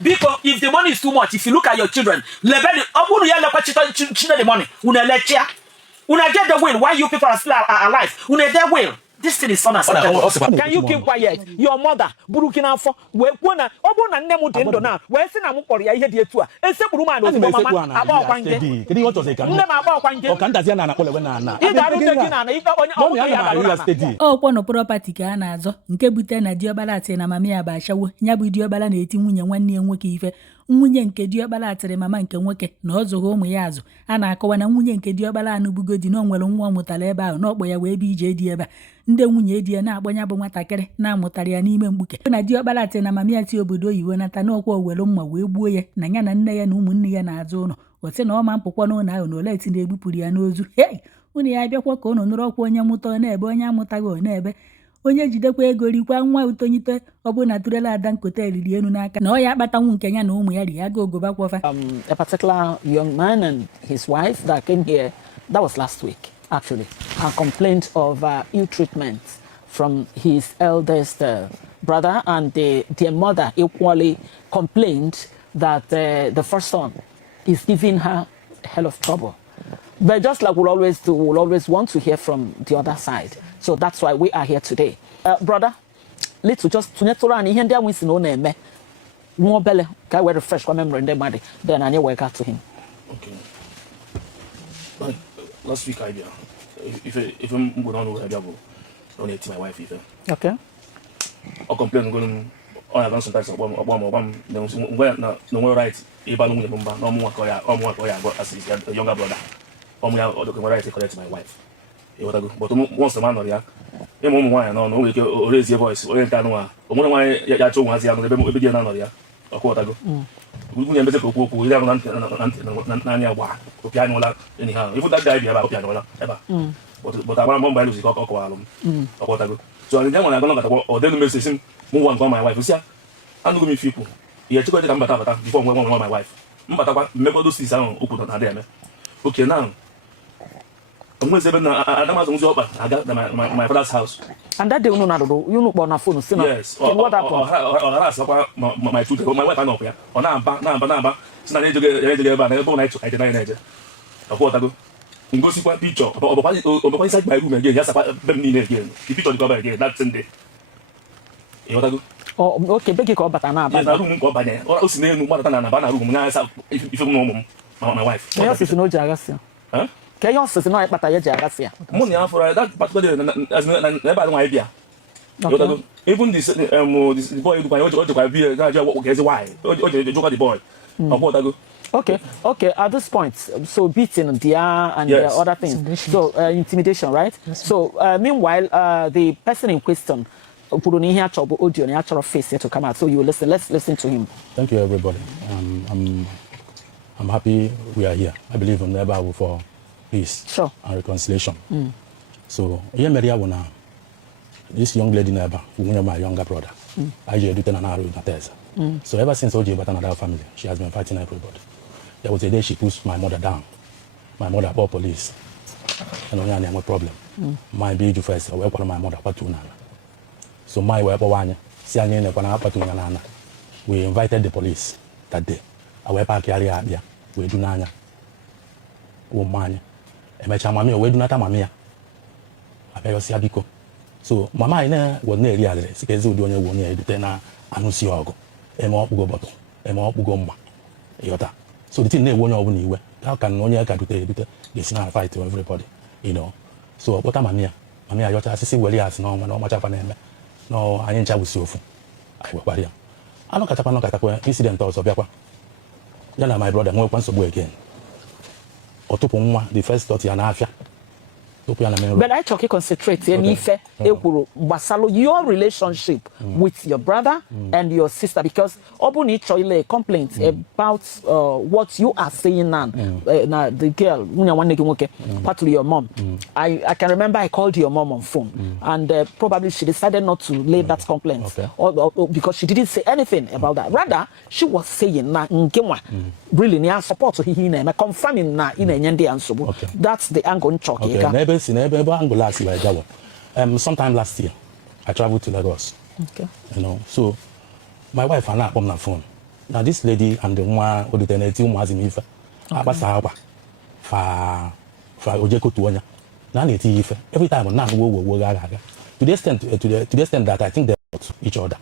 Because if the money is too much, if you look at your children, the money, una get the will. Why you people are still alive? Una their will. This thing is unacceptable. Can you keep quiet? Your mother, Burukina for Wekuna, Obuna Nemu Dindo now. Where's in Amukoria here to a Seburuma about one day? Can you say about one day? Oh, pono property kana azo nke bute na diobala ati na mama ya ba shawo nya bu diobala na eti nwunye nwanne ya nwoke ife nwunye nke diobala atiri mama nke nwoke na ozo ụmụ ya azụ a na-akọwa na nwunye nke diobala anubugodi na onwere nwa mụtara ebe ahụ na okpo ya wee bi ije di ebe ndị nwunye di ya na-agbanya bụ nwatakịrị na-amụtara ya n'ime mgbuke na diobala atiri na mama ya ti obodo oyibo nata na okwo owere mma wee gbuo ya na ya na nne ya na ụmụnne ya na-azụ ụlọ ote na ọma mpụkwa n'ụlọ ahụ na ole eti na-egbupụrụ ya n'ozu hey unu ya bịakwa ka unu nụrụ ọkwa onye mụta na ebe onye amụtaghị na ebe onye jidekwa ego rikwa nwa utonyite ọbụna turela ada nkote eliri enu n'aka na ọ ya akpatanwu nke ya na ụmụ ya ri aga ogoba kwafa. A particular young man and his wife that came here, that was last week actually, and complained of ill treatment from his eldest brother, and their mother equally complained that the first son is giving her a hell of trouble. But just like we'll always do, we'll always want to hear from the other side. So that's why we are here today. Brother, let's just to net around here and there we see no name. More belly, can we refresh one memory in their body? Then I work out to him. Okay. Like last week idea. If I'm going on with don't need my wife either. Okay. I'll complain going on advance sometimes no right. Even no more as his younger brother. Right to collect my wife. But once the man or ya, a moment why no, raise your voice, or enter no one why ya told was young, maybe another a quarter ago. We wouldn't be able to we have Nanya Wa, Pianola, anyhow. If that guy be about Pianola, ever. But I want to lose the cock or quarter ago. So I don't want to go or then message him, move on for my wife. You see, I'm going to be people. You have to go to Kambata before we want my wife. But make all those things on open on them. Okay, now. I got my father's house. And that day, you know, on a phone. Yes. What happened? My tutor, my wife, I know. On Namba, so I need to get about a night to identify. A quarter ago. In go see one picture about inside my room again, just about them again. The picture the cover again, that's Sunday. Oh, okay, beg you call, but I'm not. I don't go by there. Or else, no more than a banner room. If you know my wife. Yes, it's no Jagasia. Huh? Can you also know about Jagasia? Money for that particular as never no idea. Even this boy to be why? The joke at the boy. Okay. At this point, so beating and yes. Other things. So intimidation, right? Yes. So meanwhile, the person in question put on here audio and actual face here to come out. So you listen. Let's listen to him. Thank you, everybody. I'm happy we are here. I believe in the Bible for peace and reconciliation. So here, Maria, this young lady neighbor, who is my younger brother, I do So ever since OJ but another family, she has been fighting everybody. There was a day she pushed my mother down. My mother called police. And only had a problem. My big first, I welcome my mother, Patuna. So my weapon, we invited the police that day. I went back here, we do nanya. Woman, and my chamamia, we do not mamia. I beg you, Biko. So, Mamma, was nearly a schedule doing a 1 year, then I announced you go. A more go bottle, a more go ma. Yota. So the thing they won't know anywhere. How can one year can do this now fight to everybody, you know? So, what am I here? Mamma, Yota, I see where he has no much of a name. No, I ain't chat with you. I will bury him. I don't catch up on a incident also. Then my brother won't want to go again. Or to the first 30 and a half. But I talk concentrate your relationship with your brother and your sister, because Obuni Choile complaints about what you are saying now. The girl, partly your mom. I can remember I called your mom on phone, and probably she decided not to lay that complaint, or because she didn't say anything about that. Rather, she was saying really near support to him, confirming na in a that's the angle in si na ebe Angola si wee gawo. Sometime last year, I traveled to Lagos. Okay. You know, so my wife and I on the phone. Now this lady and the one who did the team was in Ife. Abasa for Ojeko to Onya. Now Ife. Every time now we to the extent that I think they hurt each other.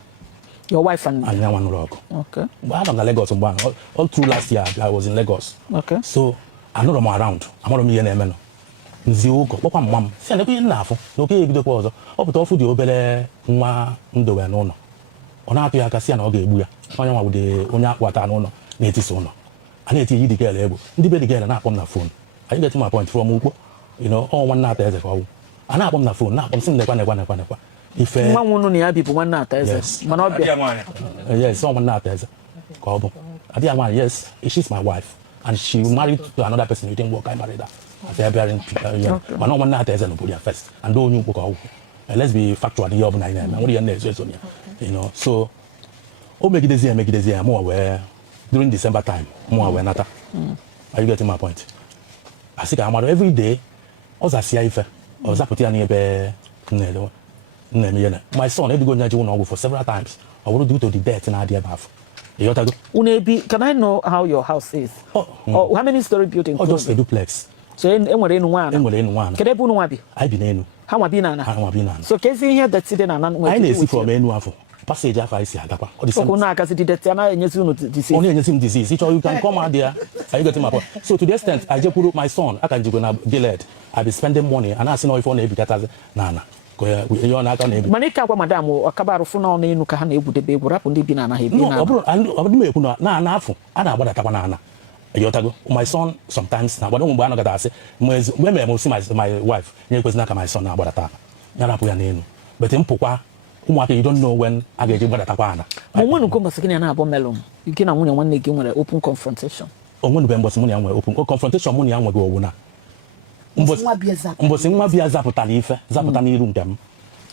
Your wife and now one rock. Okay. But I'm in Lagos all through last year I was in Lagos. Okay. So I know them around. I'm not me and Nziuko, papa mom, send a bit enough. No key the cause. Up to offer the obele underwear no. On our Piacasian or Gabuya, on with the Onya water no, native sono. I need to eat the girl able. Debate the girl and up on the phone. I get to my point from Uko, you know, all one night as a phone. And up on the phone, now I'm seeing the one. If one won't near people one night as yes, yes, someone not as a cobble. I did one, yes, she's my wife. And she married to another person who didn't work, I married her. They are bearing, but no one not as a Napoleon first. And don't you book. Let's be factual. The urban name. You know. So, make it easier. More aware during December time. More aware. Nata. Are you getting my point? I think I'm every day. I was a CIF. I was a put near my son had to go to for several times. I would do to the death in idea bath. Unebi, can I know how your house is? Or how many story building? Oh, just a duplex. So in one. In one. Can I put one? I've been in. How have been? So can you hear that sitting and I see from any passage of IC Agapa. Or the only anything disease. You can come out there. Are you getting my point? So to the extent I just put up my son, I can go to Gilead. I'll be spending money and I see no if on a Nana. Manika kwa madam o akaba rofo na onu enu ka ha na egwu debe egwu rapu ndi bi na na he bi na. No, obu me ekunu na afu. Ana agbada takwa na ana. Yotago. My son sometimes na agbada mo gba na gada ase. When me see my wife, nye kwezi na ka my son na agbada ta. Ya rapu ya na enu. But mpokwa umwaka you don't know when aga eje gbada takwa ana. Mo wonu ko masakini na abo melon. Ike na nwunye nwanne gi nwere open confrontation. Onwenu be mbosi mu na nwere open confrontation mu na nwere owu na. Mbosi nwa bia zapụtara ife zapụta n'iru nke m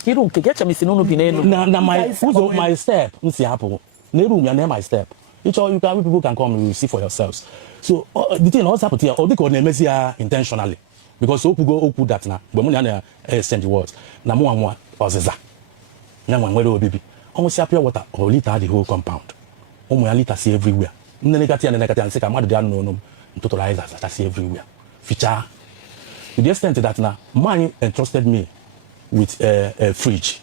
iru nke gecha misi n'unu bi n'elu na my step nsi hapụ n'iru m ya na my step you can people can come you see for yourselves so the thing also happen here ọ dịka ọ na-emezi ya intentionally because okwu that na mgbe m na exchange words na mụ nwa ọzịza ya nwa nwere obibi ọnwụ si pure water or liter the whole compound ụmụ ya liter si everywhere nne negati nsị ka mmadụ dị anụ n'onu m totalizer si everywhere ficha. To the extent that now, money entrusted me with a fridge.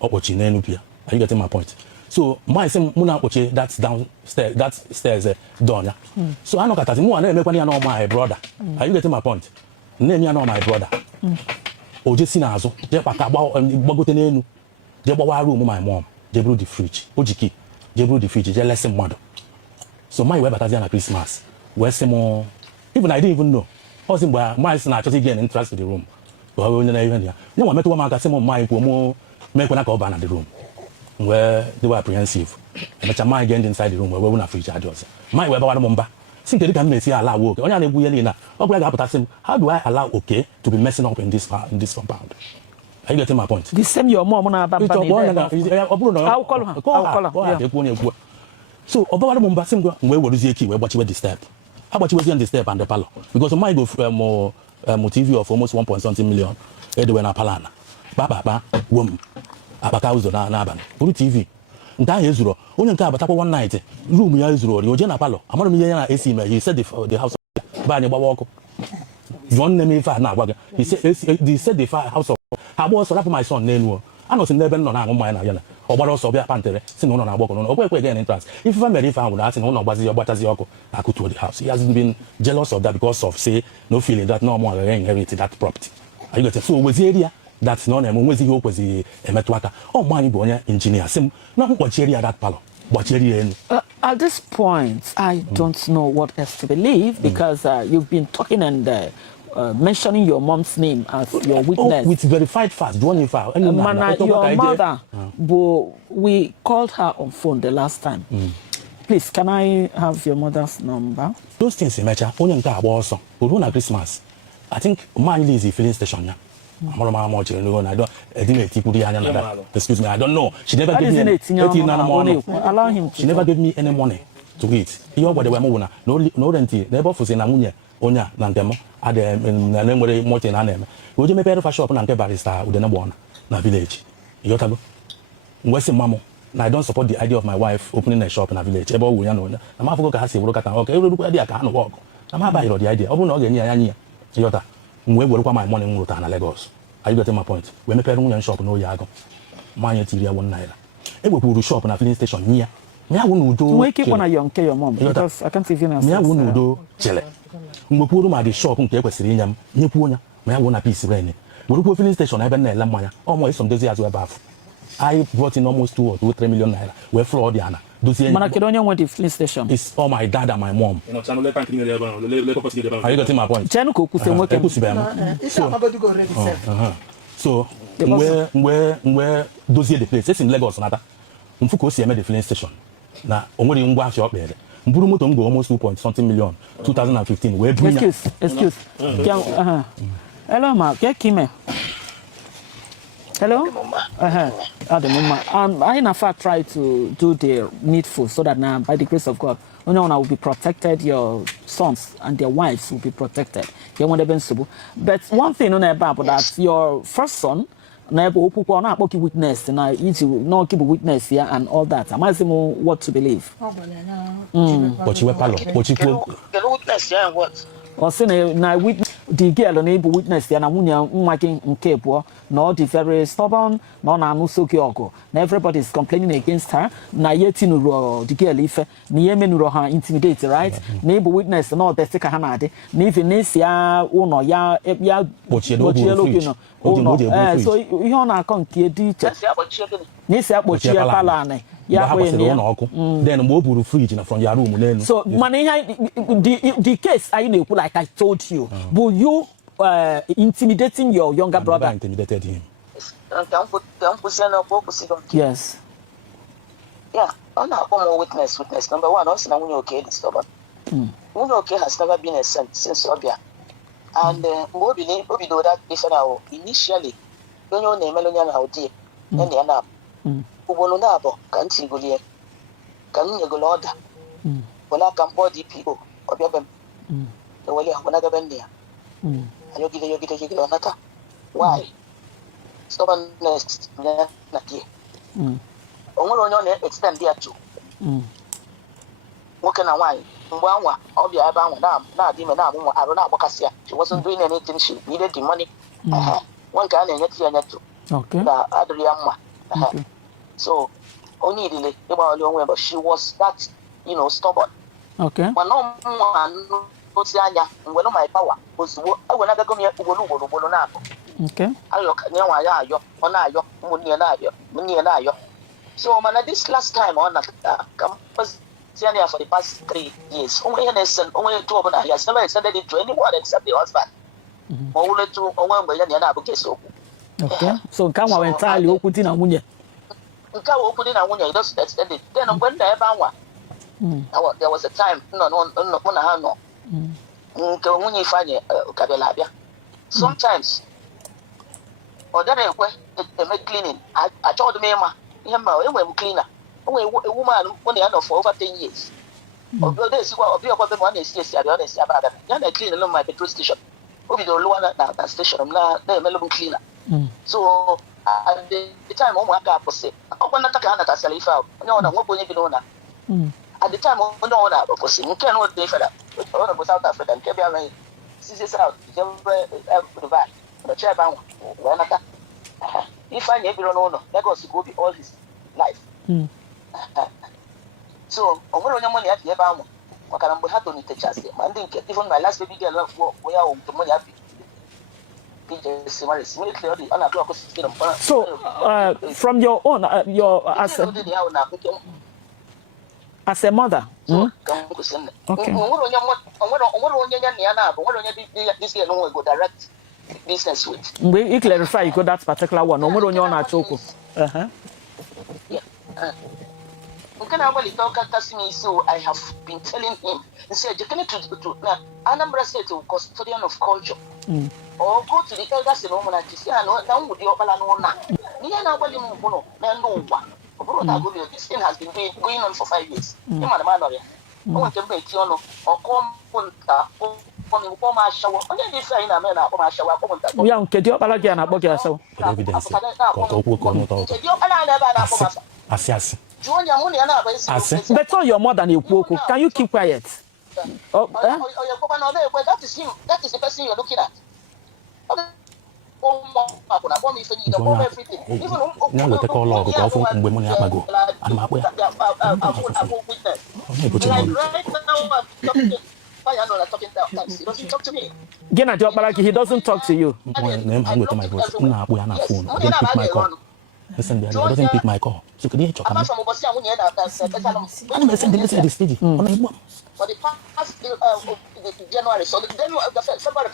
Are you getting my point? So, my same muna oche that's downstairs, that stairs done. Yeah? So I know that my brother. Are you getting my point? Name my brother. Oje sinazo, je pakaba bogote nenu. Je bawa room my mom. Je brew the fridge. Ojiki. Je brew the fridge. Je lesson model. So my web at Christmas. Where some more even I didn't even know. I was in my son actually getting interest in the room. But when I went here, no one met one man some of my poor make when I go back at the room where they were apprehensive. But I might get inside the room where we won't free charges. My web about Mumba. Since they can make allow work. Only we how do I allow okay to be messing up in this compound? Are you getting my point? The same your mom na I'll call her. So about Mumba sim where was the key where what you were disturbed. How about you was on the step and the palo? Because my go TV of almost 1.something million. Edwin Apalana. Baba, woman. Abakauzo na aban. Uru TV. Nta hezuro. Onye nka abata one night. Room ya hezuro. Oje na palo. Amara mi ya na AC me. He said the house ba anya gbawa ọkụ. John name ifa na agwaga. He said the house of. Ha bo so rap my son n'enu. Ano si n'ebe nọ na anwụ mmanya na ya na. Ogbara ọsọ bịa pantere si na ụlọ na-agbakọ n'ụlọ okwe again entrance if I mere ife ahụ na asị na ụlọ ọgbachazi ọkụ akụtuo the house. He hasn't been jealous of that because of say no feeling that no more inherit that property. Are you getting so wezi area that's no na nwezi ihe o kwezi emetụ aka ọ mụ anyị bụ onye engineer sim na mkpọchi area that palo gbachi area enu. At this point I don't know what else to believe because you've been talking and mentioning your mom's name as your witness. With verified facts, your mother, we called her on phone the last time. Please, can I have your mother's number? Those things, only also. But Christmas, I think mine is a filling station. I don't. Excuse me, I don't know. She never gave me Allow him. She never gave me any money to eat. You know what they were moving. No rent. Never for saying onya na nke m na nwere moto na na-eme oje mepere fa shop na nke barista Udene Gbona na village yotago ngwesi mamo na I don't support the idea of my wife opening a shop in a village ebe owu ya na na mafugo ka ha si wuru kata okay erurukwa dia ka ha no work na ma ba iro the idea obu na oge nya ya nya yota mwe gwerukwa my money nwuru ta na Lagos are you getting my point we mepere nwunye shop no ya ago manye tiri ya 1 naira egwepuru shop na filling station nya ya wonu udo we keep on your your mom because I can't even answer ya wonu udo chele ngwepuru ma the shop nke ekwesiri inya m nyekwu onya ma ya wona peace rene werukwa filling station ebe na ele mmanya omo isom dozi azu ebe afu I brought in almost 2 or 3 million naira we fraud yana Mana Kedonye went to filling station. It's all my dad and my mom. You know, channel are you getting my point? So where dozie the place? It's in Lagos nata. Mfuko si eme the filling station. Na onwere ngwa afia okpere. Mburu moto ngo almost 2.something million 2015 we bring. Excuse. Hello ma, ke kime? Hello? At the moment. I in fact try to do the needful so that now by the grace of God, only one will be protected, your sons and their wives will be protected. But one thing on about that your first son witness and I not keep a witness here and all that. I'm asking what to believe. But you witness yeah what? Or say na witness the girl on able witness ya na nwunye nwake nke pụọ no the very stubborn no na anuso kioko na everybody is complaining against her na yeti nuru the girl ife na ye menuru ha intimidate right na able witness no the ka ha na ade na even this ya uno ya bochielo gino so ihe ọ na-akọ nke dị iche na isi akpochie pala na ya then mgbe o buru fridge na from your room n'elu so man the case I know like I told you but you intimidating your younger brother. I intimidated him. Yes. Yeah, I'm not a witness. Number one, also now okay this stubborn. Okay has never been a saint since Obia. And we do that if now initially when your name Melonian how dear, then the anap. Ubonabo can't see good yet. Can you go order? When I come body people of your them. The way you have another bend there. And you get another. Why? Stubbornness, not here. Only on extend there too. What can I want? One of your about now, demon, I don't know what she wasn't doing anything, she needed the money. One can and yet too. Okay. Adriana. So, only the about but she was that, stubborn. Okay. But no one. When my power was I will never go near Ubolu. Okay. I look near Monayo. So, man, this last time on come for the past 3 years. Only only 2 of them. He has never extended it to anyone except the husband. Only 2 okay. So, come on entirely open a munye. Opening a munye doesn't extend it. Then when the ever there was a time, no. When you find Kabelabia, sometimes, or that they make cleaning. I told me, cleaner, a woman when they are for over 10 years. Although this is what one is, yes, I'll be honest about that. Then I clean along my petrol station. Over the lower station, I'm not a cleaner. So, at the time, I was saying, I want to take a salifa. No, what will you be known? At the time, we don't know because we can't hold the fella. We don't know South Africa and Kebia. This out, the chair bound. If I never know, Lagos will be all his life. So, I'm going to money at the Bama. What can I have to need to chance? Even my last baby girl, we are the money happy. So, from your own, as a mother. Okay. Direct business with. We clarify you got that particular one. Yeah. So I have been telling him, he said, you cannot to Anambra State custodian of culture. Or go to the elders in Oman and say, I know, down with your Balanona. This thing has been going on for 5 years. I want to make you or come Ya nke diokpala gị na-akpọ gị ashawo. Evidence. Asị. Better your mother na-ekwu okwu. Can you keep quiet? Oh, that is the person you're looking at. Now we take all log go from mgbe money akpago. Ana makpo ya. Gina diokpala gị, he doesn't talk to you. Name hang with my voice. Na akpo ya na phone. I don't pick my call. Listen, he doesn't pick my call. So can you check him? I'm messing this stage. For the past January, so February,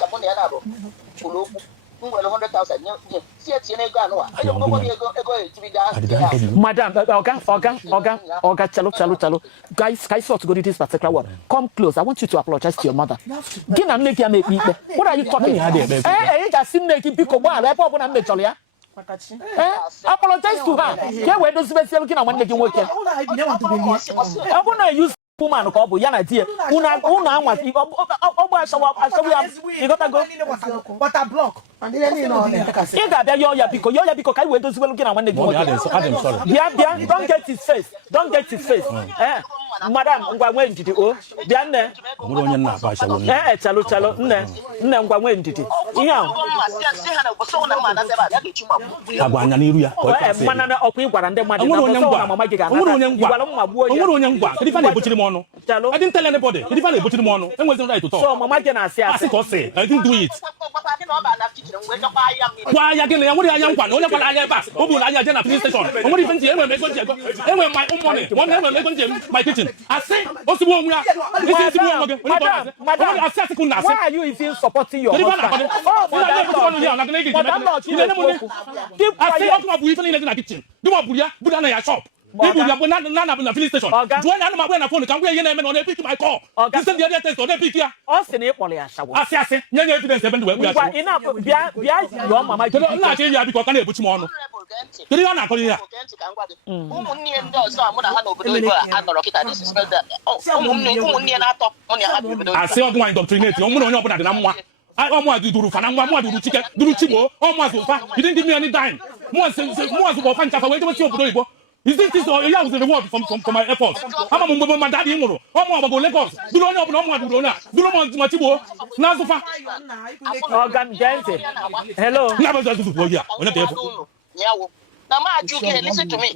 Madam, Oga, chalo. Guys, sort to go to this particular one. Come close. I want you to apologize to your mother. Gina make you make. What are you talking? You just seen making people go. Apologize to her. Here we don't special looking at one making work. I want to use woman ko bu yana tie una anwa you gotta go water block and then you know you got there your biko kai we do so looking at one day yeah don't get his face madam ngwa nwe ndidi o bia nne omuro onye nna ba shawo chalo nne ngwa nwe ndidi ihe a agwa anya n'iru ya mana na okwu igwara ndị mmadụ na mama gị ga igwara mma gbuo ya omuro onye ngwa kedu fa na-ebochiri m ọnụ I didn't tell anybody kedu fa na-ebochiri m ọnụ enwezi right to talk so mama gị na-asị ko say I didn't do it kwa ya gị na ya nwere anya nkwa na onye kwara anya ebe a o bụ na anya je na police station o nwere ife nji enwe ego nji ego enwe my own money one enwe ego nji my kitchen I say osigbo onwe ya isi onwe gị madam why are you even supporting your husband I say okuma bu ife ni na kitchen do mo buria buda na ya shop people you na na police station do na ma na phone kan we ye na me no na pick my call you send the other text on pick ya o se na ikpolo ya shawo asị nye evidence ebe ndị we ya shawo ina bia your mama kedu na ache ya biko ka na ebuchi m ọnụ kedu ya na akọrọ ya ụmụnne ndị ọzọ mụ na ha n'obodo oyibo a nọrọ kịta this is not that ụmụnne na-atọ mụ na ha n'obodo asị ọgụ nwaanyị doctrinate ụmụ na onye ọbụla dị na mma ọmụazụ duru fana ngwa mụazụ duru chike duru chigbo ọmụazụ ụfa you didn't give me any dime mụazụ bụ ọfa nchafa wee jewesi obodo oyibo is this yeah was the reward from my efforts ama m mgbe ma daddy nwụrụ ọmụ ọgbago Lagos duru onye ọbụla ọmụazụ duru onye a duru ma chigbo na azụfa organ gente hello na bụ azụ bụ ya onye ka efu na ma ajụ gị listen to me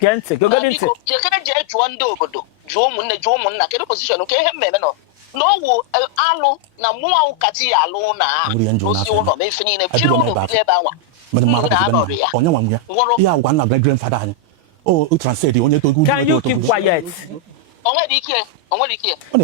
gente go gente jekere je jụọ ndị obodo jụọ ụmụnna kedu position nke ihe mmemme nọ n'owu alụ na mmụọ kati alụ na osi ụlọ ma ife niile jiri ụlọ ebe anwa onye nwa m ya ihe agwa nna grandfather anyị o translate onye togu can you keep quiet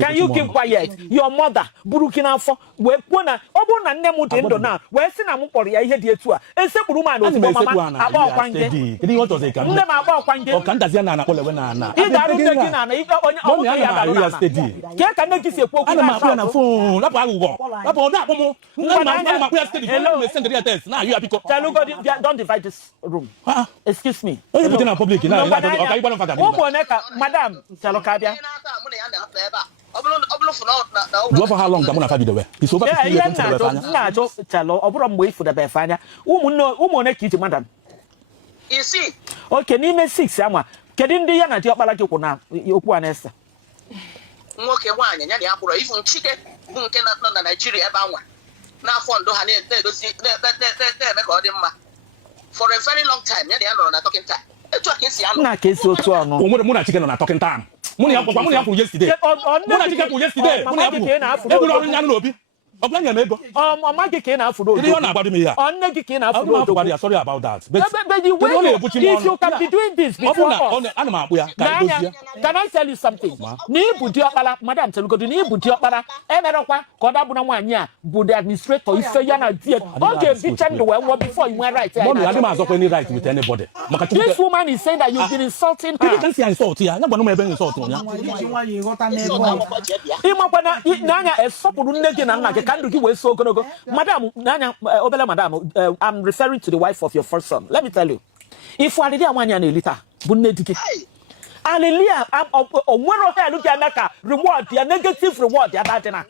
can you keep quiet your mother burukina afọ wee kwuo na ọ bụrụ na nne m dị ndụ na wee sị na m kpọrọ ya ihe dị etu a esekpuru m na ozugbo mama akpa ọkwa nge nne m akpa ọkwa nge ọka ndazi na akpọlewe na ana ị ga-arụ nne gị na ana onye ọnwụ ya ga-arụ na ana ke ka nne gị si ekwu okwu ana m akpọ na phone lapụ aghụghọ lapụ ọ na-akpọ m ana m akpọ ya steady hello me send the text na you biko tell God don't divide this room excuse me onye bụ na public na ọka igba na fada ụmụ one ka madam tell ka bịa do for how long damona fa bidewe is over 50 years into the fanya na ajo chalo oburo mgbe ifu da be fanya ụmụ one ka iji madam isi okay n'ime 6 ama kedu ndị ya na di ọkpara gị kwụ na okwu a na-ese nwoke nwaanyị ya na ya kpụrụ ifu nchike bụ nke nọ na Nigeria ebe anwa n'afọ ndụ ha na-edozi na-eme ka ọ dị mma for a very long time ya na ya nọrọ na talking time etu a ka esi anọ na ka esi otu ọnụ onwere mụ na chike nọ na talking time mụ na ya kwuru yesterday mụ na chike kwuru yesterday mụ na ya kwuru eburu ọrụ ya n'obi ọ bụla nyere ego mama gị ka ị na-afụrụ odo ọ na-agbado m ihe a nne gị ka ị na-afụrụ odo sorry about that but if you can be doing this before us ana m akpụ ya ka edozie can I tell you something na ibu di ọkpara madam telugodi na ibu di ọkpara emerekwa ka ọ dabụ na nwaanyị a bụ the administrator ife ya na die ọ ga-ebicha ndụ wee nwụọ before you nwee right adị m azọkwa any right with anybody maka this woman is saying that you've been insulting her can see insult ya nya gbanụ m ebe insult ya ịmakwa na anya esọpụrụ nne gị na nna gị ka ndụ gị wee so ogologo madam nanya obele madam I'm referring to the wife of your first son let me tell you if already amanya na elita bụ nne di gị hallelujah onwere ohe elu ga-eme ka reward ya negative reward ya dadị na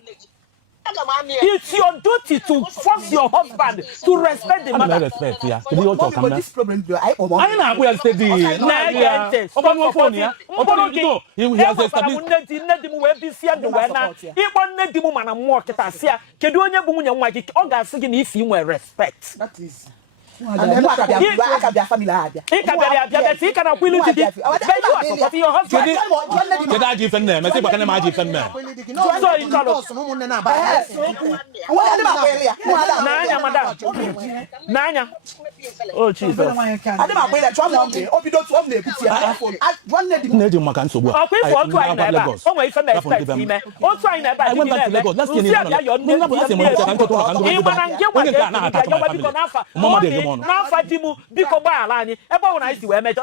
It's your duty to force your husband to respect the mother. Respect, yeah. This problem, I know we are steady. He has respect. That is. And then I can be a family. He can appeal to your husband. Did I give them? I say, what can I give them? Nanya. Oh, Jesus. I don't know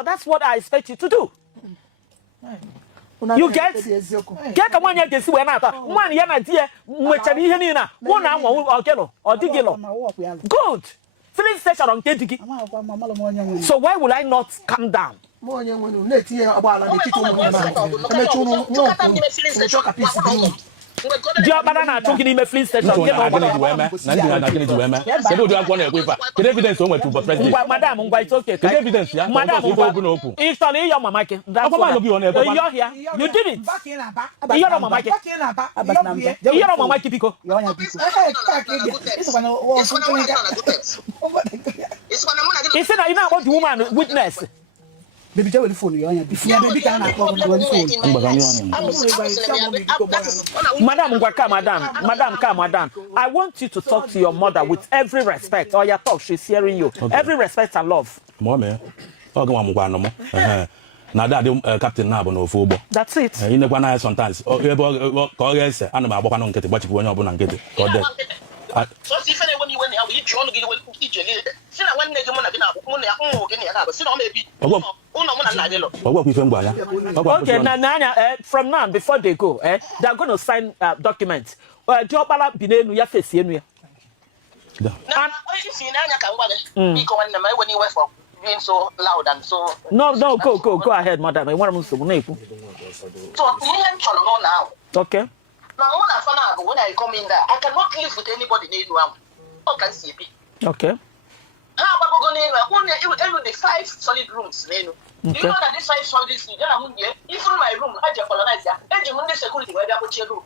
that's what I expect you to do. You get come on, you see when I thought one yana dear, which I hear now, 1 hour or digilo. Good. Filling station on Kediki. So why will I not come down? Banana talking in a flea station. Evidence on to president. Madam, it's okay. Evidence, Madam, if only your mamma, that's why you're here. You did it. You're on my mic. You're on my mic, Pico. It's not about woman witness. Baby, tell the phone. Baby, can I call the phone? Madam, come, madam. I want you to talk to your mother with every respect. Or your talk, she's hearing you. Okay. Every respect and love. Mama, now that Captain Nabo no football. That's it. You know, when I sometimes, oh, you call yes, and I'm about to get it, but you won't get it. So if anyone you went out, you try to get away with teacher. See, I want to okay, Nanya, from now, before they go, they're going to sign documents. Jobala Binenu, ya face, you know. When you were for being so loud and so. No, go ahead, madam. I want to know. So, now. Okay. Now, when I come in there, I cannot live with anybody in Israel. Okay, see. Okay. How about going in the 5 solid rooms? You know that this 5 solid rooms, even my room, I just colonize that. And you want the security where they put your room.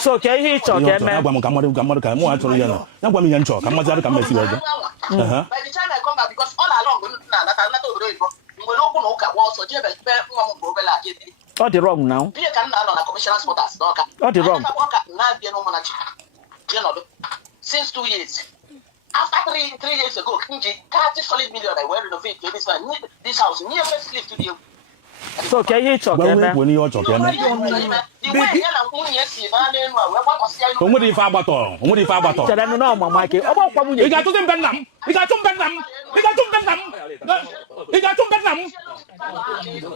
So, can you talk? By the time I come back, because all along, all the wrong now. All the wrong. Since 2 years. After 3 years ago, 30 solid million I were renovate this house. Near first live to you. So can you talk? When you talk, what if I got all? What if I got all? I don't know, Mamma. You got to them, Benham. You got to Benham. You got to Benham. You got to Benham. You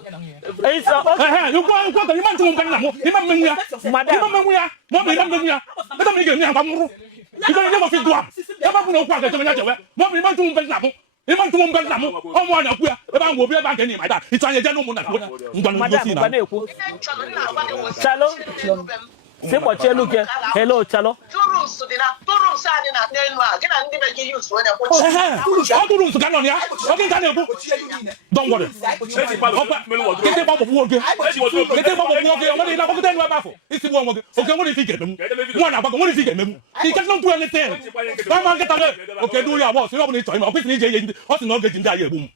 want to Benham. Madam, you don't never feel good. You don't know what to do. What we want to Benham. You want to Benham. Oh, one of you. About will be about any matter. It's on a gentleman. Chalo. See what you look at. Hello, Chalo. 2 rooms to dinner. 2 rooms are in a get and give use when I put 2 rooms to Ganonia. Don't worry. Get the bubble of water. Get the bubble of water. What is up? It's the one. Okay, what is he getting? One about what is he getting? He cannot do anything. Come on, get away. Okay, do your boss. You don't need to. Obviously, what's not getting that boom?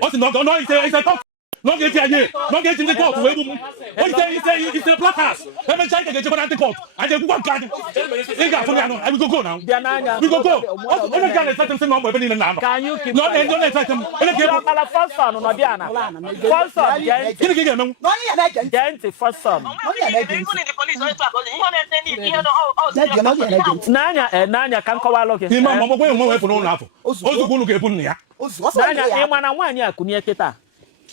What's not going on? It's a top. Not getting here. Not getting the court. It's a black house. Let me try to get you at the court. I just want God. I will go now. We go. Can you keep not first son or Diana? First son, first son. Nanya can call out. Nanya,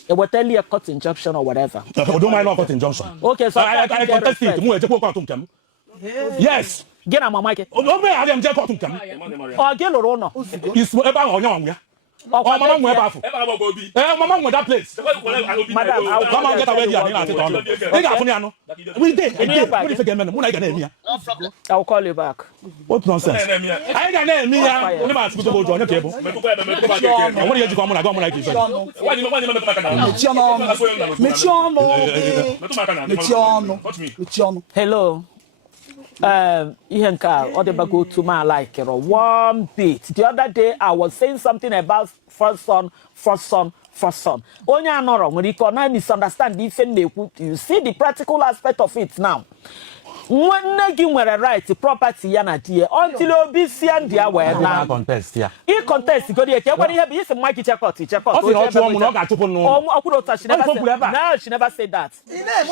it will tell you a cut injunction or whatever. Don't mind cut injunction. Okay, so I contest it. Yes. Get on my mic. Oh, no, I am just caught him. Or get a runner. It's about on. Oh, mama mo eba fu. Mama mo that place. Madam, Mama get away here na sit on. They got funny ano. We dey. We dey forget men. Mo na get na emi. No problem. I'll call you back. What nonsense? I got na emi ya. Oni ma sikuto bojo onye kebo. Wọ́n ní yẹ jùkọ́ ọmọ náà kì í sọ. Hello. Ihe nke a ọ dịba go to my like one bit. The other day I was saying something about first son. Onye anọrọ nwere ike ọ na misunderstand ife na-ekwu. You see the practical aspect of it now. Nwanne gị nwere right property ya na die until obi si ndị a wee na contest ya. I contest go dey ekwe ihe bụ isi Mike check out. O si otu ọmụ na ọ ga-atụpụ nnu. Okwuru ta she never said. No, she never said that.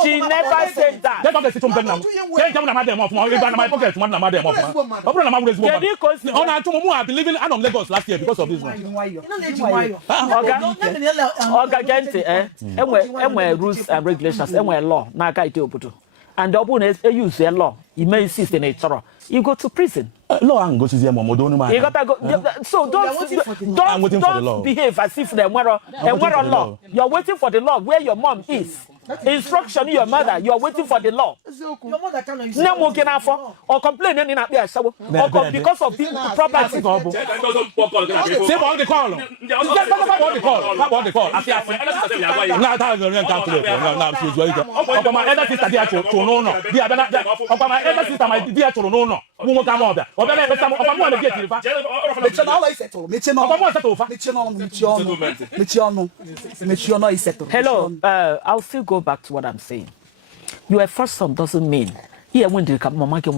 She never said that. They don't sit on bed now. They come na madam of my in my pocket na madam of. Open na madam ezigbo. On na atumo mu have been living out of Lagos last year because of this one. Oga gente enwe rules and regulations enwe law na aka ite obodo. And the open use the law. You may insist in it. You go to prison. Law and go to the mom. You gotta go. So don't behave as if they were a law. You're waiting for the law where your mom is. Instruction your mother. You're waiting for the law. Your mother cannot no more can afford or complain any because of the property. Say on the call. What the call. Now that you're calculate. Now she's going to my elder sister dear to no. The other my elder sister my dear to no. Who will come over? Or then I'm going to get you. Hello, I'll still go back to what I'm saying. Your first son doesn't mean here when did come mama get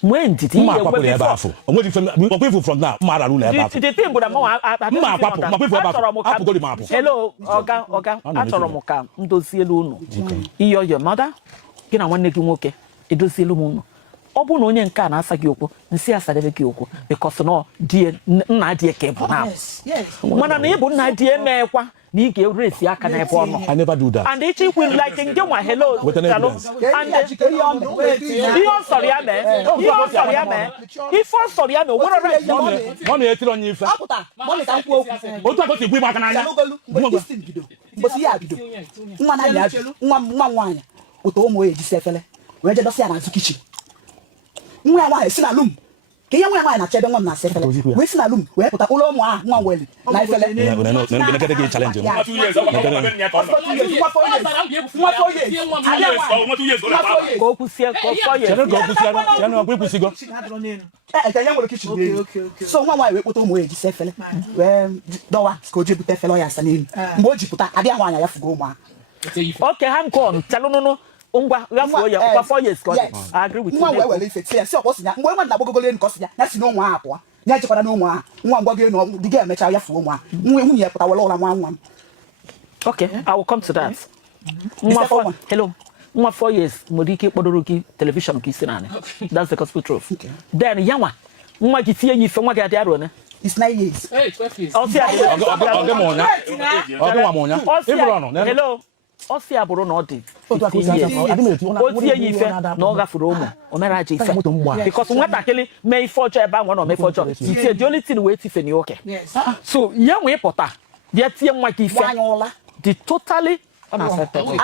when did he from now? The thing with hello, Oga, your mother, you know, one nigga okay, it does see Lumono. Obu no onye nke a na-asa gị okwu nsi asadebe gị okwu because no die nna die ka bụ na mana na ịbụ nna die na-ekwa na ị ga-eresi aka na ebe ọnọ. I never do that. And each will like nge nwa hello and you sorry ame if sorry ame what right mommy etiri onye ife apụta mommy ka nkwu okwu otu akosi igwe aka n'anya mbosi ya bido nwa na ya nwa nwaanya oto ụmụ eji sefele wee je dosi ya na kitchen nwa nwa si na lum ke ya nwa na chebe nwa na sefele we si na lum we pụta ụlọ ụmụ a nwa weli na ifele na get the challenge nwa 2 years go kusie go ya nwere kitchen so nwa nwa we pụta ụmụ eji sefele we dowa ko je bute fele ya sa n'elu mgbe o ji pụta abịa nwa ya fugo ụmụ a okay hang on tell no Ungwa, for 4 years, I agree with you. Well, if it's here, so what's that? When I go in Cosia, that's no one. That's what I know. One walking on the game, which I have for one. We have our law one. Okay, I will come to that. Hello. 4 years, Modiki Podoruki television kissing. That's the gospel truth. Then, Yama, what you see from what I run. It's 9 years. Hello. Osi abụrụ na ọ dị otie ya ife na ọ gafuru ụmụ o mere aja ife because nwatakịrị mee ife ọjọọ ebe ahụ ọ mee ife ọjọọ itie the only thing wee tife na oke so ya nwee pụta bịa tie nwa gị ife the totally unacceptable.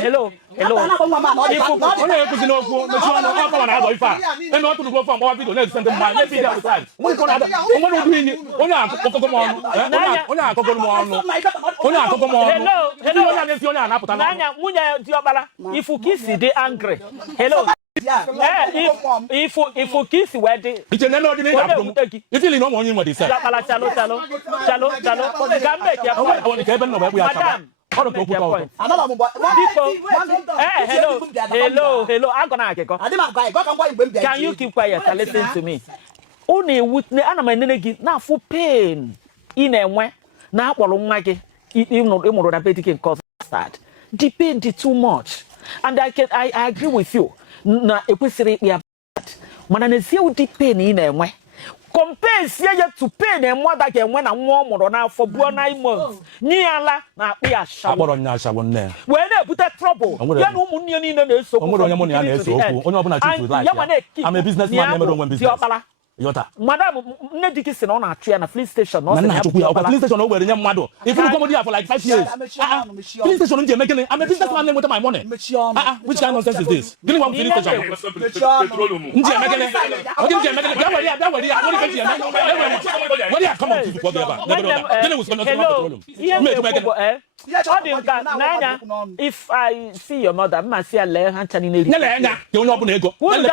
Hello. Onye ekuzi n'okwu mechi ọnụ ọkọ na agọ ife a eme otu ugbo fọ mgbawa video na-ezute ndị mmadụ na-ebi dị outside onwere ụdị inyi onye akụkọ m ọnụ onye akụkọ m ọnụ onye a na-esi onye a na-apụta n'anya nwunye diọkpara ifu ka isi dị angry. Hello. If kiss wedding, it's an order. It's really not only what he said. Chalo. Can make your point. I want to get no where we are. Hello. I'm gonna go. Can you keep quiet and listen to me? Only witness and now for pain in a way. Now, you know, diabetic cause that. The pain is too much, and I agree with you. Na ekwesịrị ikpe abat mana n'ezie ụdị pain ị na-enwe compare sie ya to pain mother ga-enwe na nwa ọ mụrụ n'afọ buo 9 months nye ala na akpị ashawo akpọrọ nya ashawo nne wee na-ebute trouble ya na ụmụnne niile na-eso onwere onye mụ na ya na-eso okwu onye ọbụla choose life I'm a businessman na-emere onwe business Yota. Madam, Nediki said on our tree and a police station. No, police station over the Mado. If you come here for like 5 years, police station in Jamaica, I'm a businessman with my money. Which kind of nonsense is this? Give me one police station. If I see your mother, I must see a letter and telling you. Who are you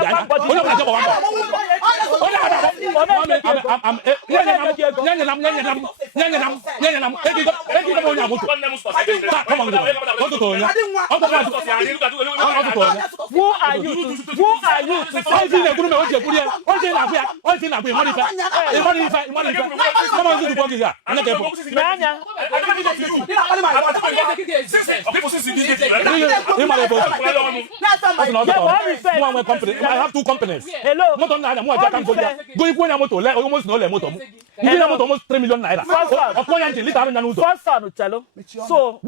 I have 2 companies. Hello. Almost no motor. Almost 3 million naira. So,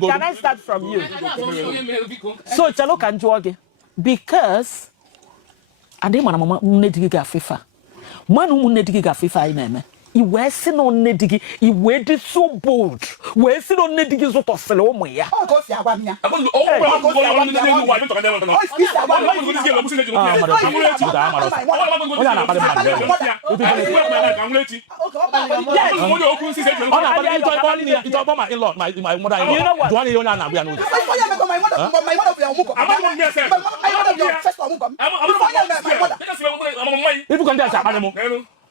can I start from you? So, Chalo can jog because I didn't want to get FIFA. Man who need to get FIFA in them. He was sitting on Nedigi, he waited so bold. We're sitting on Nedigi's sort of fellow.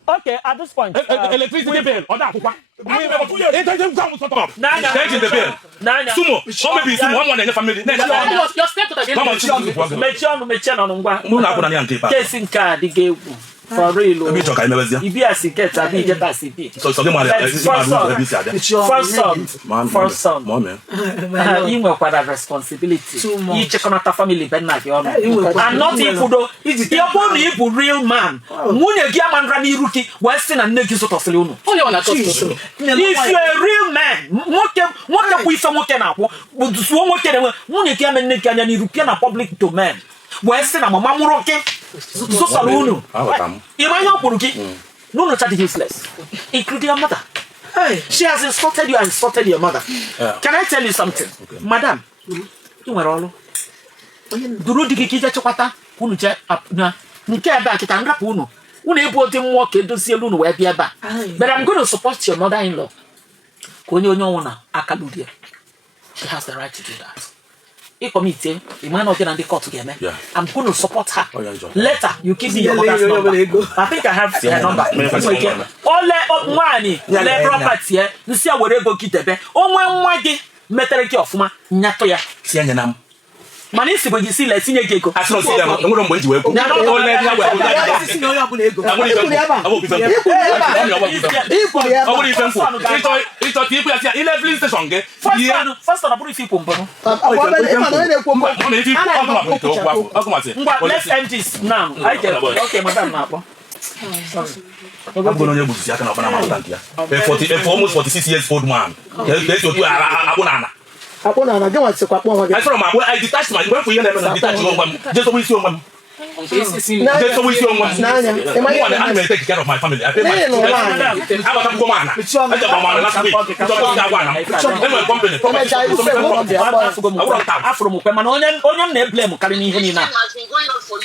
Okay, at this point, electricity bill or that. It doesn't come to top. Taking the bill. Sumo. How maybe see one in the family. Your step to the for real. If you are sick, I be get a CP. So first son, you know what a responsibility. You check on a family, and not even though it's the real man. Munya Giaman Rani Ruki, Western and Nekis of Saloon. If you're a real man, what we some can up, but one can Munya and Nikan European public domain. Western and Mamuroke. So Saloon. No, not useless, including your mother. Hey, she has insulted you and insulted your mother. Can I tell you something, Madam? You were all. Duru dikikija chokata, unuche apna. Nke eba kitanga puno. Unebo te mo ke do sie lu no we bia ba. But I'm going to support your mother-in-law. Konyo nyona akaludia. She has the right to do that. I committee, the man of the court together. I'm going to support her. Later, you give me your mother's number. I think I have her number. All money, let property. You see, I will able to get the oh, metallic of ma, Natoya, Sianam. Manisi, when you see, let's see a gecko. I don't see them. I'm going to wait to work. First on a brief let's end this now. I get okay, Madam. I'm going to use a for almost 46 years old man. I from I detached my when we never detached one. Just always your one. Just always your one. I may take care of my family. I pay my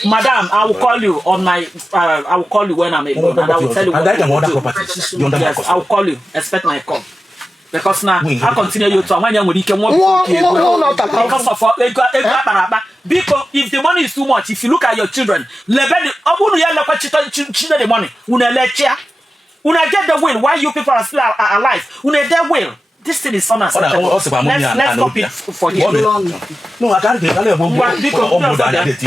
Madam, I will call you on my I will call you when I'm able and I will tell you what yes, I will call you. Expect my call. Because now I continue you to when you can walk because of because if the money is too much, if you look at your children, the money, una get the will. Why you people are still alive? Una their will. This thing is unacceptable. Let's stop it for you. No, I can't get